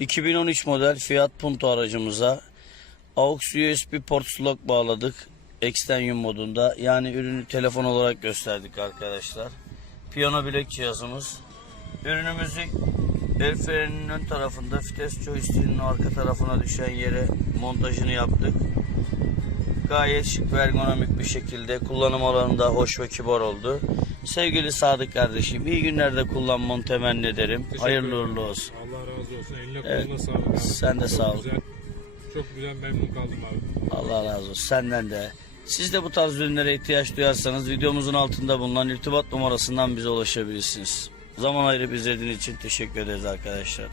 2013 model Fiat Punto aracımıza AUX USB port slot bağladık. Extension modunda. Yani ürünü telefon olarak gösterdik arkadaşlar. Piyano bilek cihazımız. Ürünümüzü el freninin ön tarafında vites joystick'inin arka tarafına düşen yere montajını yaptık. Gayet şık ve ergonomik bir şekilde kullanım alanında hoş ve kibar oldu. Sevgili Sadık kardeşim iyi günlerde kullanmanı temenni ederim. Teşekkür Hayırlı uğurlu olsun. Allah razı olsun. Eline Evet. koluna sağlık abi. Sen de Çok sağ ol. Güzel, çok güzel memnun kaldım abi. Allah razı olsun. Senden de. Siz de bu tarz ürünlere ihtiyaç duyarsanız videomuzun altında bulunan irtibat numarasından bize ulaşabilirsiniz. Zaman ayırıp izlediğiniz için teşekkür ederiz arkadaşlar.